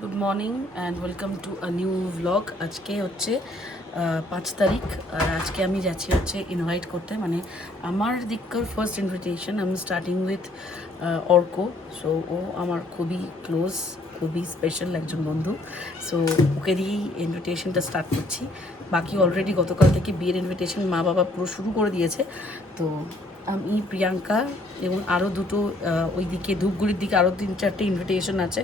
Good morning and welcome to a new vlog আজকে হচ্ছে পাঁচ তারিখ, আর আজকে আমি যাচ্ছি হচ্ছে ইনভাইট করতে মানে আমার দিককার ফার্স্ট ইনভিটেশন আমি স্টার্টিং উইথ অর্ক। সো ও আমার খুবই ক্লোজ খুবই স্পেশাল একজন বন্ধু। সো ওকে দিয়েই ইনভিটেশনটা স্টার্ট করছি। বাকি অলরেডি গতকাল থেকে বিয়ের ইনভিটেশন মা বাবা পুরো শুরু করে দিয়েছে। তো আমি প্রিয়াঙ্কা এবং আরও দুটো ওই দিকে ধূপগুড়ির দিকে আরও তিন চারটে ইনভিটেশন আছে।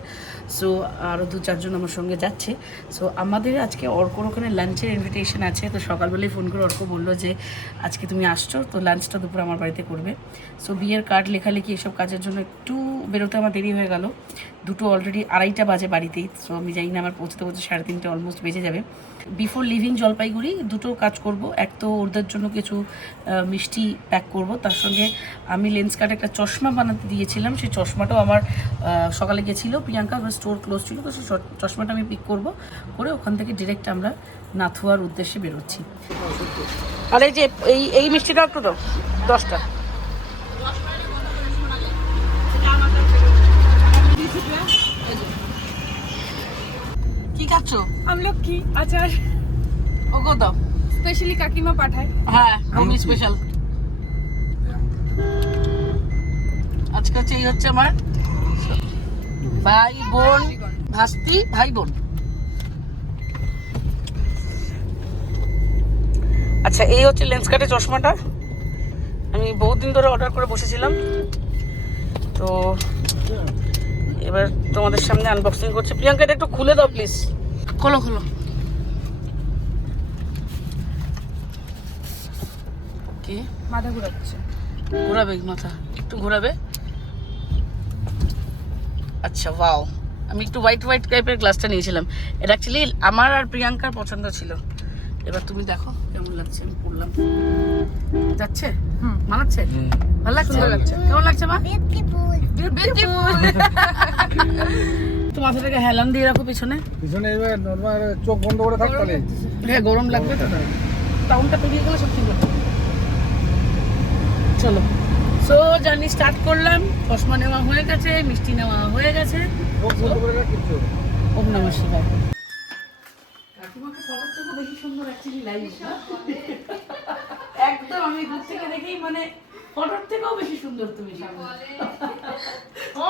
সো আরও দু চারজন আমার সঙ্গে যাচ্ছে। সো আমাদের আজকে অর্কর ওখানে লাঞ্চের ইনভিটেশন আছে। তো সকালবেলায় ফোন করে অর্ক বলল যে, আজকে তুমি আসছো, তো লাঞ্চটা দুপুর আমার বাড়িতে করবে। সো বিয়ের কার্ড লেখালেখি এসব কাজের জন্য একটু বেরোতে আমার দেরি হয়ে গেল। দুটো অলরেডি আড়াইটা বাজে বাড়িতেই। সো আমি জানি না আমার পৌঁছতে পৌঁছতে সাড়ে তিনটে অলমোস্ট বেজে যাবে। বিফোর লিভিং জলপাইগুড়ি দুটো কাজ করব। এক তো ওদের জন্য কিছু মিষ্টি প্যাক করব। তার তার সঙ্গে আমি লেন্সকার্ট একটা চশমা বানাতে দিয়েছিলাম। সেই চশমাটাও আমার সকালে গেছিল। প্রিয়াঙ্কা স্টোর ক্লোজ ছিল তো সেই চশমাটা আমি পিক করব। করে ওখান থেকে ডিরেক্ট আমরা নাথুয়ার উদ্দেশ্যে বেরোচ্ছি। আর এই যে এই এই মিষ্টিটা একটু তো দশটা। কি খাচ্ছ? ও আচার। ওগো দাও। স্পেশালি কাকিমা পাঠায়। হ্যাঁ আমি স্পেশাল আজকে হচ্ছে এই হচ্ছে আমার ভাই বোন ভাস্তি ভাই বোন। আচ্ছা এই হচ্ছে লেন্স কাটের চশমাটা। আমি বহুদিন ধরে অর্ডার করে বসেছিলাম। তো এবার তোমাদের সামনে আনবক্সিং করছি। প্রিয়াঙ্কা এটা একটু খুলে দাও প্লিজ খোলো খোলো। কি? মাথা ঘুরাচ্ছে। ঘোরাবে মাথা একটু ঘোরাবে? আচ্ছা ওয়াও আমি একটু হোয়াইট হোয়াইট টাইপের গ্লাসটা নিয়েছিলাম। এটা অ্যাকচুয়ালি আমার আর প্রিয়াঙ্কার পছন্দ ছিল। এবার তুমি দেখো কেমন লাগছে আমি পড়লাম। যাচ্ছে? হুম। মানাচ্ছে? ভালো লাগছে? সুন্দর লাগছে। কেমন লাগছে মা? বিউটিফুল তো মাথাটাকে হেলান দিয়ে রাখো পিছনে। পিছনে এবার নর্মাল চোখ বন্ধ করে থাক হ্যাঁ গরম লাগবে তো। টাউনটা পেরিয়ে গেলে সব ঠিক হবে চলো। সো জার্নি স্টার্ট করলাম। চশমা নেওয়া হয়ে গেছে মিষ্টি নেওয়া হয়ে গেছে। ওম নমঃ শিবায়। কাকিমাকে বেশি সুন্দর অ্যাকচুয়ালি লাইভ একদম আমি দূর থেকে দেখেই মানে ফটোর থেকেও বেশি সুন্দর তুমি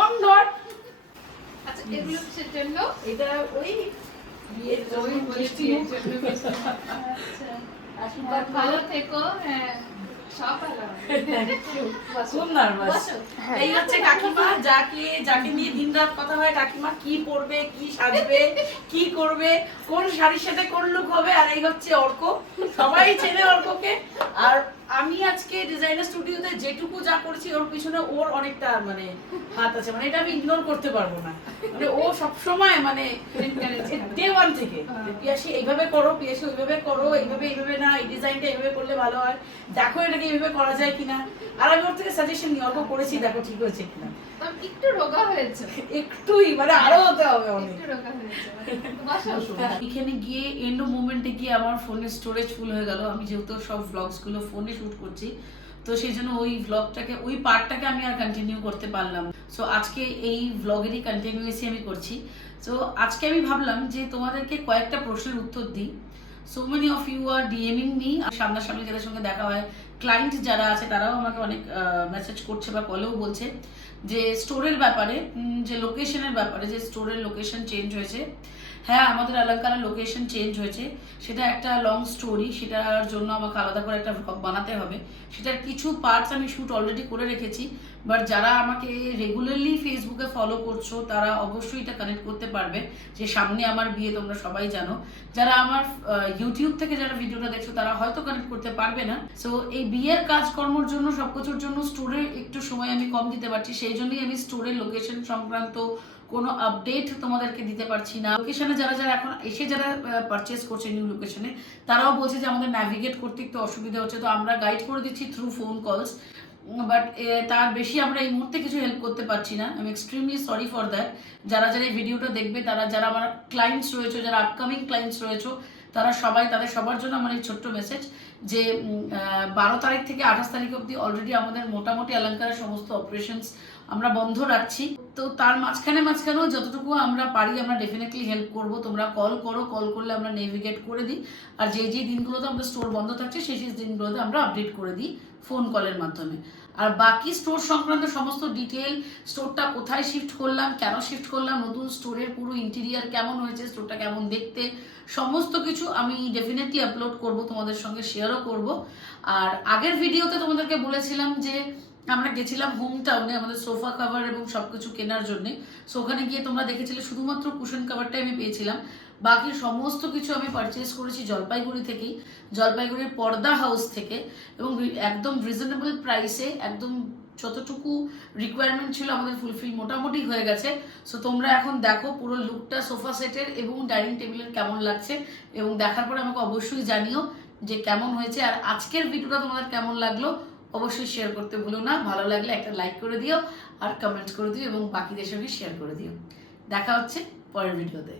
অন আচ্ছা এগুলো কিসের জন্য? এটা ওই বিয়ের জন্য মিষ্টি। আচ্ছা ভালো থেকো হ্যাঁ। খুব নার্ভাস এই হচ্ছে কাকিমা যাকে যাকে নিয়ে দিন রাত কথা হয় কাকিমা কি পরবে কি সাজবে কি করবে কোন শাড়ির সাথে কোন লুক হবে আর এই হচ্ছে অর্ক। সবাই চেনে অর্ককে। আর আমি আজকে ডিজাইনার স্টুডিওতে যেটুকু যা করেছি ওর পিছনে ওর অনেকটা মানে হাত আছে। মানে এটা আমি ইগনোর করতে পারব না। মানে ও সব সময় মানে ডে ওয়ান থেকে পিয়াসি এইভাবে করো পিয়াসি ওইভাবে করো এইভাবে এইভাবে না এই ডিজাইনটা এইভাবে করলে ভালো হয়। দেখো এটাকে এইভাবে করা যায় কিনা। আর আমি ওর থেকে সাজেশন নিয়ে অল্প করেছি দেখো ঠিক হয়েছে কিনা। একটু রোগা হয়েছে। একটুই মানে আরও হতে হবে বসো এখানে গিয়ে এন্ড মোমেন্টে গিয়ে আমার ফোনের স্টোরেজ ফুল হয়ে গেল। আমি যেহেতু সব ভ্লগসগুলো ফোনে শুট করছি তো সেই জন্য ওই ভ্লগটাকে ওই পার্টটাকে আমি আর কন্টিনিউ করতে পারলাম। সো আজকে এই ভ্লগেরই কন্টিনিউয়েসি আমি করছি। সো আজকে আমি ভাবলাম যে তোমাদেরকে কয়েকটা প্রশ্নের উত্তর দিই। So many of you are DMing me সামনাসামনি যাদের সঙ্গে দেখা হয় ক্লায়েন্ট যারা আছে, তারাও আমাকে অনেক মেসেজ করছে বা কলেও বলছে যে স্টোরের ব্যাপারে যে লোকেশনের ব্যাপারে, যে স্টোরের লোকেশন চেঞ্জ হয়েছে। হ্যাঁ আমাদের অলঙ্কারের লোকেশন চেঞ্জ হয়েছে। সেটা একটা লং স্টোরি সেটার জন্য আমাকে আলাদা করে একটা ভ্লগ বানাতে হবে। সেটার কিছু পার্টস আমি শ্যুট অলরেডি করে রেখেছি। বাট যারা আমাকে রেগুলারলি ফেসবুকে ফলো করছ, তারা অবশ্যই এটা কানেক্ট করতে পারবে যে সামনে আমার বিয়ে, তোমরা সবাই জানো। যারা আমার ইউটিউব থেকে যারা ভিডিওটা দেখছ, তারা হয়তো কানেক্ট করতে পারবে না। সো এই বিয়ের কাজকর্মের জন্য, সবকিছুর জন্য স্টোরের একটু সময় আমি কম দিতে পারছি। সেই জন্যই আমি স্টোরের লোকেশন সংক্রান্ত কোনো আপডেট তোমাদেরকে দিতে পারছি না। লোকেশনে যারা যারা এখন এসে যারা পারচেস করছে নিউ লোকেশনে তারাও বলছে যে আমাদের ন্যাভিগেট করতে একটু অসুবিধা হচ্ছে। তো আমরা গাইড করে দিচ্ছি থ্রু ফোন কলস বাট তার বেশি আমরা এই মুহূর্তে কিছু হেল্প করতে পারছি না। আমি এক্সট্রিমলি সরি ফর দ্যাট যারা যারা এই ভিডিওটা দেখবে, তারা যারা আমার ক্লায়েন্টস রয়েছে, যারা আপকামিং ক্লায়েন্টস রয়েছে, তারা সবাই, তাদের সবার জন্য আমার এই ছোট্ট মেসেজ যে বারো তারিখ থেকে আঠাশ তারিখ অবধি অলরেডি আমাদের মোটামুটি অলঙ্কারের সমস্ত অপারেশনস আমরা বন্ধ রাখছি। তো তার মাঝখানে মাঝখানেও যতটুকু আমরা পারি, আমরা ডেফিনেটলি হেল্প করব। তোমরা কল করো কল করলে আমরা নেভিগেট করে দিই। আর যে যে দিনগুলোতে আমরা স্টোর বন্ধ থাকছে, সেই সেই দিনগুলোতে আমরা আপডেট করে দিই ফোন কলের মাধ্যমে। আর বাকি স্টোর সংক্রান্ত সমস্ত ডিটেল স্টোরটা কোথায় শিফট করলাম, কেন শিফট করলাম, নতুন স্টোরের পুরো ইন্টেরিয়ার কেমন হয়েছে স্টোরটা কেমন দেখতে, সমস্ত কিছু আমি ডেফিনেটলি আপলোড করব, তোমাদের সঙ্গে শেয়ারও করব। আর আগের ভিডিওতে তোমাদেরকে বলেছিলাম যে আমরা গেছিলাম হোম টাউনে আমাদের সোফা কাভার এবং সবকিছু কেনার জন্য। সো ওখানে গিয়ে তোমরা দেখেছিলে শুধুমাত্র কুশন কাভারটাই আমি পেয়েছিলাম। বাকি সমস্ত কিছু আমি পারচেস করেছি জলপাইগুড়ি থেকেই। জলপাইগুড়ির পর্দা হাউস থেকে এবং একদম রিজনেবল প্রাইসে একদম যতটুকু রিকোয়ারমেন্ট ছিল আমাদের ফুলফিল মোটামুটি হয়ে গেছে। সো তোমরা এখন দেখো পুরো লুকটা সোফা সেটের এবং ডাইনিং টেবিলের কেমন লাগছে এবং দেখার পরে আমাকে অবশ্যই জানিও যে কেমন হয়েছে। আর আজকের ভিডিওটা তোমাদের কেমন লাগল অবশ্যই শেয়ার করতে ভুলো না। ভালো লাগলে একটা লাইক করে দিও আর কমেন্ট করে দিও এবং বাকিদের সঙ্গে শেয়ার করে দিও। দেখা হচ্ছে পরের ভিডিওতে